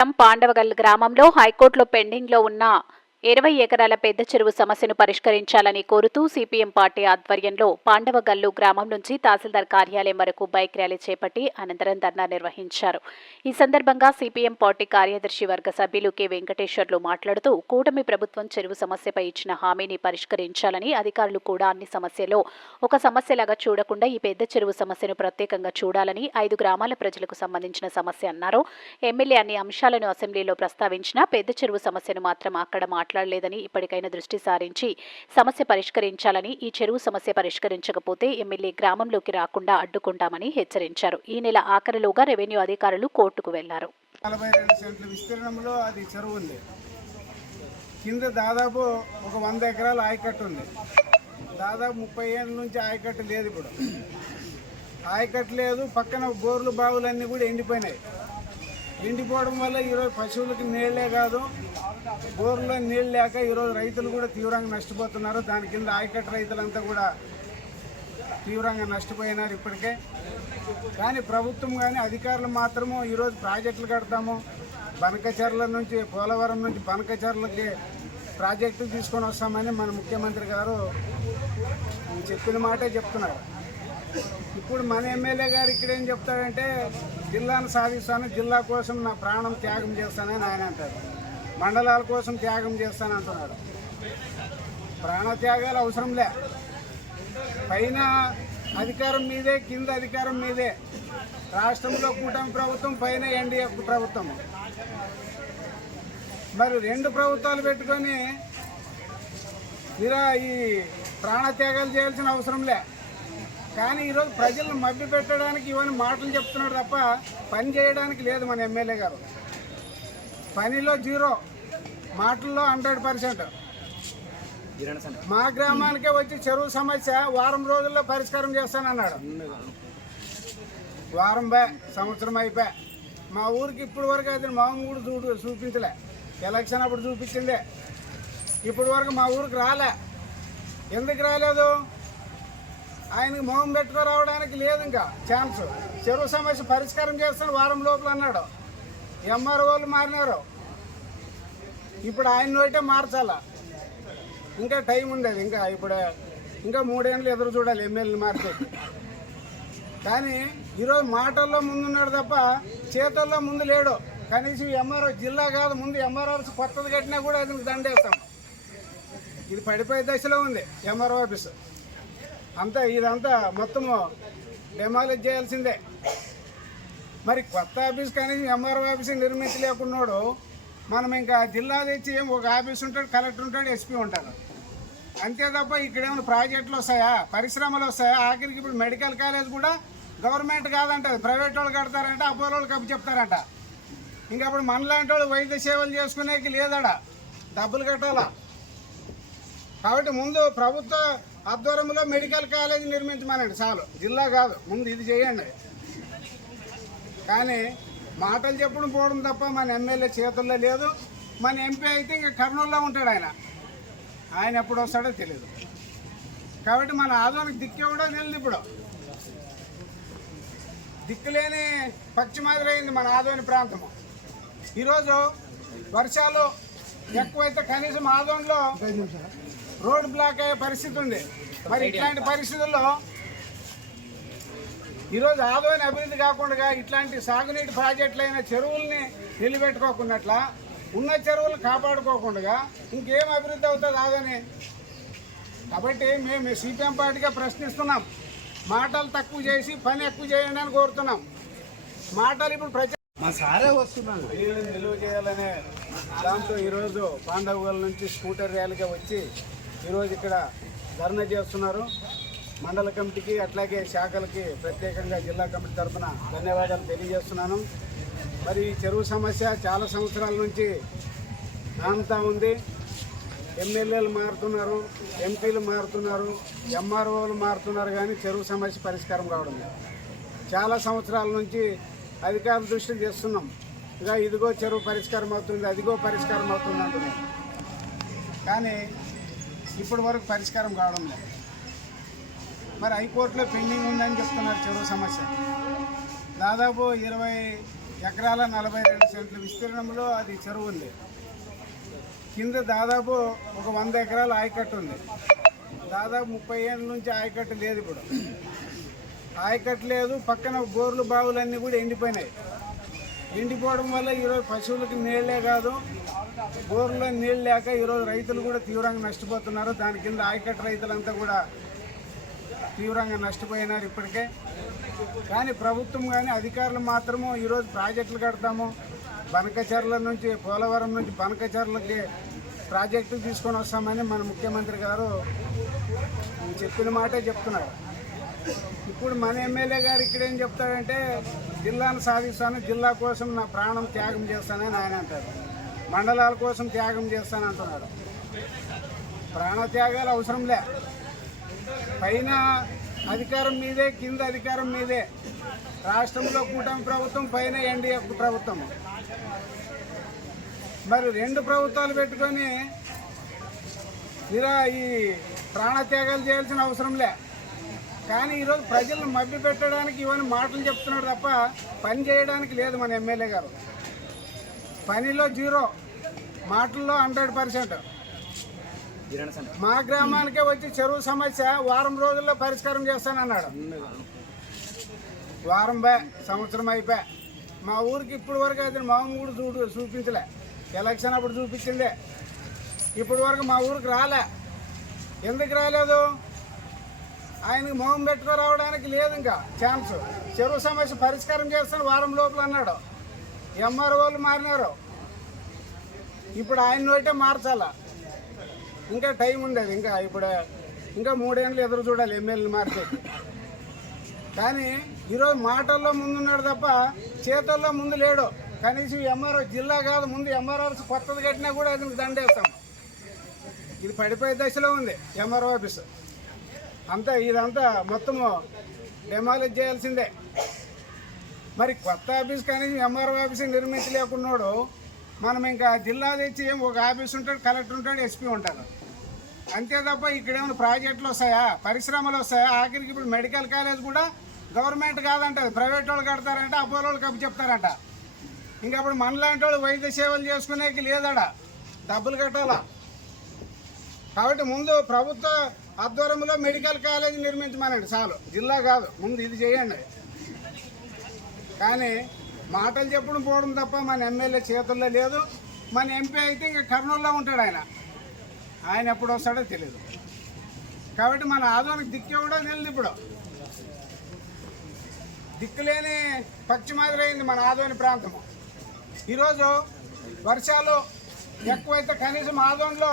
పాండవగల్ గ్రామంలో హైకోర్టులో పెండింగ్లో ఉన్న 20 ఎకరాల పెద్ద చెరువు సమస్యను పరిష్కరించాలని కోరుతూ సిపిఎం పార్టీ ఆధ్వర్యంలో పాండవగల్లు గ్రామం నుంచి తహసీల్దార్ కార్యాలయం వరకు బైక్ ర్యాలీ చేపట్టి అనంతరం ధర్నా నిర్వహించారు. ఈ సందర్భంగా సిపిఎం పార్టీ కార్యదర్శి వర్గ సభ్యులు కె వెంకటేశ్వర్లు మాట్లాడుతూ కూటమి ప్రభుత్వం చెరువు సమస్యపై ఇచ్చిన హామీని పరిష్కరించాలని, అధికారులు కూడా అన్ని సమస్యలో ఒక సమస్యలాగా చూడకుండా ఈ పెద్ద చెరువు సమస్యను ప్రత్యేకంగా చూడాలని 5 గ్రామాల ప్రజలకు సంబంధించిన సమస్య అన్నారు. ఎమ్మెల్యే అన్ని అంశాలను అసెంబ్లీలో ప్రస్తావించినా పెద్ద చెరువు సమస్యను మాత్రం అక్కడ మాట్లాడలేదని, ఇప్పటికైనా దృష్టి సారించి సమస్య పరిష్కరించాలని, ఈ చెరువు సమస్య పరిష్కరించకపోతే ఎమ్మెల్యే గ్రామంలోకి రాకుండా అడ్డుకుంటామని హెచ్చరించారు. ఈ నెల ఆఖరిలోగా రెవెన్యూ అధికారులు కోర్టుకు వెళ్లారు. 42 సెంట్ల విస్తీర్ణంలో అది చెరువు ఉంది. కింద దాదాపు ఒక 100 ఎకరాల ఆయకట్టు ఉంది. దాదాపు 30 ఏళ్ళ నుంచి ఆయకట్టు లేదు. ఇప్పుడు ఆయకట్టు లేదు. పక్కన బోర్లు బావులన్నీ కూడా ఎండిపోయినాయి. ఎండిపోవడం వల్ల ఈరోజు పశువులకి నీళ్లే కాదు, బోర్లో నీళ్ళు లేక ఈరోజు రైతులు కూడా తీవ్రంగా నష్టపోతున్నారు. దాని కింద ఆయకట్టు రైతులంతా కూడా తీవ్రంగా నష్టపోయినారు ఇప్పటికే. కానీ ప్రభుత్వం కానీ అధికారులు మాత్రము ఈరోజు ప్రాజెక్టులు కడతాము, బనకచెర్ల నుంచి పోలవరం నుంచి బనకచెర్లకి ప్రాజెక్టులు తీసుకొని వస్తామని మన ముఖ్యమంత్రి గారు చెప్పిన మాటే చెప్తున్నారు. ఇప్పుడు మన ఎమ్మెల్యే గారు ఇక్కడ ఏం చెప్తాడంటే జిల్లాను సాధిస్తాను, జిల్లా కోసం నా ప్రాణం త్యాగం చేస్తానని ఆయన అంటారు. మండలాల కోసం త్యాగం చేస్తాను అంటున్నాడు. ప్రాణత్యాగాలు అవసరం లే. పైన అధికారం మీదే, కింద అధికారం మీదే. రాష్ట్రంలో కూటమి ప్రభుత్వం, పైన ఎన్డీఏ ప్రభుత్వం. మరి 2 ప్రభుత్వాలు పెట్టుకొని ఇలా ఈ ప్రాణత్యాగాలు చేయాల్సిన అవసరం లే. కానీ ఈరోజు ప్రజలను మభ్య పెట్టడానికి ఇవన్నీ మాటలు చెప్తున్నాడు తప్ప పని చేయడానికి లేదు మన ఎమ్మెల్యే గారు. పనిలో 0, మాటల్లో 100%. మా గ్రామానికే వచ్చి చెరువు సమస్య వారం రోజుల్లో పరిష్కారం చేస్తానన్నాడు. వారం సంవత్సరం అయిపోయా. మా ఊరికి ఇప్పుడు వరకు అది మామూలు కూడా చూపించలే. ఎలక్షన్ అప్పుడు చూపించిందే. ఇప్పటి వరకు మా ఊరికి రాలే. ఎందుకు రాలేదు? ఆయనకి మొహం పెట్టుకు రావడానికి లేదు ఇంకా ఛాన్స్. చెరువు సమస్య పరిష్కారం చేస్తాను వారం లోపల అన్నాడు. ఎంఆర్ఓలు మారినారు. ఇప్పుడు ఆయన నోటే మార్చాలా. ఇంకా టైం ఉండేది. ఇంకా 3 ఏళ్ళు ఎదురు చూడాలి ఎమ్మెల్యేని మార్చే. కానీ ఈరోజు మాటల్లో ముందున్నాడు తప్ప చేతుల్లో ముందు లేడు. కనీసం ఎంఆర్ఓ జిల్లా కాదు, ముందు ఎంఆర్ఓస్ కొత్తది కట్టినా కూడా అది దండేస్తాం. ఇది పడిపోయే దశలో ఉంది ఎంఆర్ఓ ఆఫీసు. ఇదంతా మొత్తము డెమాలిష్ చేయాల్సిందే. మరి కొత్త ఆఫీస్ కనీసం ఎంఆర్ఓ ఆఫీస్ నిర్మించలేకున్నాడు. మనం ఇంకా జిల్లా తెచ్చి ఒక ఆఫీస్ ఉంటాడు, కలెక్టర్ ఉంటాడు, ఎస్పీ ఉంటాడు. అంతే తప్ప ఇక్కడ ఏమైనా ప్రాజెక్టులు వస్తాయా, పరిశ్రమలు వస్తాయా? ఆఖరికి ఇప్పుడు మెడికల్ కాలేజ్ కూడా గవర్నమెంట్ కాదంట, ప్రైవేట్ వాళ్ళు కడతారంట, అపోలో వాళ్ళు కప్పు చెప్తారంట. ఇంకా అప్పుడు మనలాంటి వాళ్ళు వైద్య సేవలు చేసుకునేకి లేదడా, డబ్బులు కట్టాలా. కాబట్టి ముందు ప్రభుత్వ ఆధ్వర్యంలో మెడికల్ కాలేజ్ నిర్మించమనండి చాలు, జిల్లా కాదు. ముందు ఇది చేయండి. కానీ మాటలు చెప్పడం పోవడం తప్ప మన ఎమ్మెల్యే చేతుల్లో లేదు. మన ఎంపీ అయితే ఇంకా కర్నూలులో ఉంటాడు. ఆయన ఎప్పుడు వస్తాడో తెలియదు. కాబట్టి మన ఆదోనికి దిక్కే కూడా తెలియదు. ఇప్పుడు దిక్కులేని పక్షి మాదిరి అయింది మన ఆదోని ప్రాంతము. ఈరోజు వర్షాలు ఎక్కువైతే కనీసం ఆదోన్లో రోడ్ బ్లాక్ అయ్యే పరిస్థితి ఉంది. మరి ఇట్లాంటి పరిస్థితుల్లో ఈరోజు ఆదోని అభివృద్ధి కాకుండా ఇట్లాంటి సాగునీటి ప్రాజెక్టులైన చెరువుల్ని నిలబెట్టుకోకున్నట్ల, ఉన్న చెరువులు కాపాడుకోకుండా ఇంకేం అభివృద్ధి అవుతుంది ఆదోని? కాబట్టి మేము సిపిఎం పార్టీగా ప్రశ్నిస్తున్నాం. మాటలు తక్కువ చేసి పని ఎక్కువ చేయండి అని కోరుతున్నాం. మాటలు ఇప్పుడు మా సారే వస్తున్నాను నిలువ చేయాలనే దాంతో ఈరోజు పాండవగల్ నుంచి స్కూటర్ ర్యాలీగా వచ్చి ఈరోజు ఇక్కడ ధర్నా చేస్తున్నారు. మండల కమిటీకి అట్లాగే శాఖలకి ప్రత్యేకంగా జిల్లా కమిటీ తరఫున ధన్యవాదాలు తెలియజేస్తున్నాను. మరి ఈ చెరువు సమస్య చాలా సంవత్సరాల నుంచి అంతా ఉంది. ఎమ్మెల్యేలు మారుతున్నారు, ఎంపీలు మారుతున్నారు, ఎంఆర్ఓలు మారుతున్నారు, కానీ చెరువు సమస్య పరిష్కారం కావడం లేదు. చాలా సంవత్సరాల నుంచి అధికారుల దృష్టికి చేస్తున్నాం. ఇదిగో చెరువు పరిష్కారం అవుతుంది, అదిగో పరిష్కారం అవుతుంది అంటున్నాం. కానీ ఇప్పటి వరకు పరిష్కారం కావడం లేదు. మరి హైకోర్టులో పెండింగ్ ఉందని చెప్తున్నారు చెరువు సమస్య. దాదాపు 20 ఎకరాల 42 సెంట్ల విస్తీర్ణంలో అది చెరువు ఉంది. కింద దాదాపు ఒక 100 ఎకరాల ఆయకట్టు ఉంది. దాదాపు 30 ఏళ్ళ నుంచి ఆయకట్టు లేదు. ఇప్పుడు ఆయకట్టు లేదు. పక్కన బోర్లు బావులన్నీ కూడా ఎండిపోయినాయి. ఎండిపోవడం వల్ల ఈరోజు పశువులకి నీళ్లే కాదు, బోర్లో నీళ్ళు లేక ఈరోజు రైతులు కూడా తీవ్రంగా నష్టపోతున్నారు. దాని కింద ఆయకట్టు రైతులంతా కూడా తీవ్రంగా నష్టపోయినారు ఇప్పటికే. కానీ ప్రభుత్వం కానీ అధికారులు మాత్రము ఈరోజు ప్రాజెక్టులు కడతాము, బనకచెర్ల నుంచి పోలవరం నుంచి బనకచెర్లకి ప్రాజెక్టులు తీసుకొని వస్తామని మన ముఖ్యమంత్రి గారు చెప్పిన మాటే చెప్తున్నారు. ఇప్పుడు మన ఎమ్మెల్యే గారు ఇక్కడ ఏం చెప్తాడంటే జిల్లాను సాధిస్తాను, జిల్లా కోసం నా ప్రాణం త్యాగం చేస్తానని ఆయన అంటారు. మండలాల కోసం త్యాగం చేస్తాను అంటున్నాడు. ప్రాణ త్యాగాలు అవసరంలే. పైన అధికారం మీదే, కింద అధికారం మీదే. రాష్ట్రంలో కూటమి ప్రభుత్వం, పైన ఎన్డీఏ ప్రభుత్వం. మరి 2 ప్రభుత్వాలు పెట్టుకొని ఈ ప్రాణత్యాగాలు చేయాల్సిన అవసరంలే. కానీ ఈరోజు ప్రజలను మభ్య పెట్టడానికి ఇవన్నీ మాటలు చెప్తున్నాడు తప్ప పని చేయడానికి లేదు మన ఎమ్మెల్యే గారు. పనిలో 0, మాటల్లో 100%. మా గ్రామానికే వచ్చి చెరువు సమస్య వారం రోజుల్లో పరిష్కారం చేస్తానన్నాడు. వారం సంవత్సరం అయిపోయా. మా ఊరికి ఇప్పుడు వరకు అయితే మొహం కూడా చూపించలే. ఎలక్షన్ అప్పుడు చూపించిందే. ఇప్పటి వరకు మా ఊరికి రాలే. ఎందుకు రాలేదు? ఆయనకి మొహం పెట్టుకురావడానికి లేదు ఇంకా ఛాన్స్. చెరువు సమస్య పరిష్కారం చేస్తాను వారం లోపల అన్నాడు. ఎంఆర్ఓ వాళ్ళు మారినారు. ఇప్పుడు ఆయన నోటే మార్చాలా. ఇంకా టైం ఉండేది. ఇంకా 3 ఏళ్ళు ఎదురు చూడాలి ఎమ్మెల్యేలు మారితే. కానీ ఈరోజు మాటల్లో ముందున్నాడు తప్ప చేతుల్లో ముందు లేడు. కనీసం ఎంఆర్ఓ జిల్లా కాదు, ముందు ఎంఆర్ఓస్ కొత్తది కట్టినా కూడా అది దండేస్తాం. ఇది పడిపోయే దశలో ఉంది ఎంఆర్ఓ ఆఫీసు. ఇదంతా మొత్తము డెమాలిష్ చేయాల్సిందే. మరి కొత్త ఆఫీస్ కనీసం ఎంఆర్ఓ ఆఫీస్ నిర్మించలేకున్నాడు. మనం ఇంకా జిల్లా తెచ్చి ఒక ఆఫీస్ ఉంటాడు, కలెక్టర్ ఉంటాడు, ఎస్పీ ఉంటాడు. అంతే తప్ప ఇక్కడ ఏమైనా ప్రాజెక్టులు వస్తాయా, పరిశ్రమలు వస్తాయా? ఆఖరికి ఇప్పుడు మెడికల్ కాలేజ్ కూడా గవర్నమెంట్ కాదంట, ప్రైవేట్ వాళ్ళు కడతారంట, అపోలో వాళ్ళు కప్పు చెప్తారంట. ఇంకా అప్పుడు మనలాంటి వాళ్ళు వైద్య సేవలు చేసుకునేకి లేదడా, డబ్బులు కట్టాలా. కాబట్టి ముందు ప్రభుత్వ ఆధ్వర్యంలో మెడికల్ కాలేజ్ నిర్మించమనండి చాలు, జిల్లా కాదు. ముందు ఇది చేయండి. కానీ మాటలు చెప్పడం పోవడం తప్ప మన ఎమ్మెల్యే చేతుల్లో లేదు. మన ఎంపీ అయితే ఇంకా కర్నూలులో ఉంటాడు. ఆయన ఎప్పుడు వస్తాడో తెలియదు. కాబట్టి మన ఆదోనికి దిక్కే కూడా తెలియదు. ఇప్పుడు దిక్కులేని పక్షి మాదిరి అయింది మన ఆదోని ప్రాంతము. ఈరోజు వర్షాలు ఎక్కువైతే కనీసం ఆదోన్లో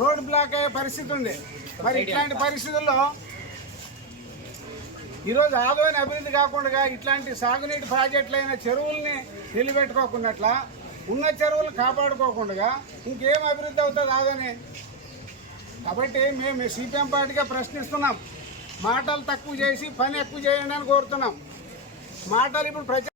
రోడ్ బ్లాక్ అయ్యే పరిస్థితి ఉంది. మరి ఇట్లాంటి పరిస్థితుల్లో ఈరోజు ఆదోని అభివృద్ధి కాకుండా ఇట్లాంటి సాగునీటి ప్రాజెక్టులైన చెరువుల్ని నిలబెట్టుకోకున్నట్ల, ఉన్న చెరువులు కాపాడుకోకుండా ఇంకేం అభివృద్ధి అవుతుంది ఆదోని? కాబట్టి మేము సిపిఎం పార్టీగా ప్రశ్నిస్తున్నాం. మాటలు తక్కువ చేసి పని ఎక్కువ చేయండి అని కోరుతున్నాం. మాటలు ఇప్పుడు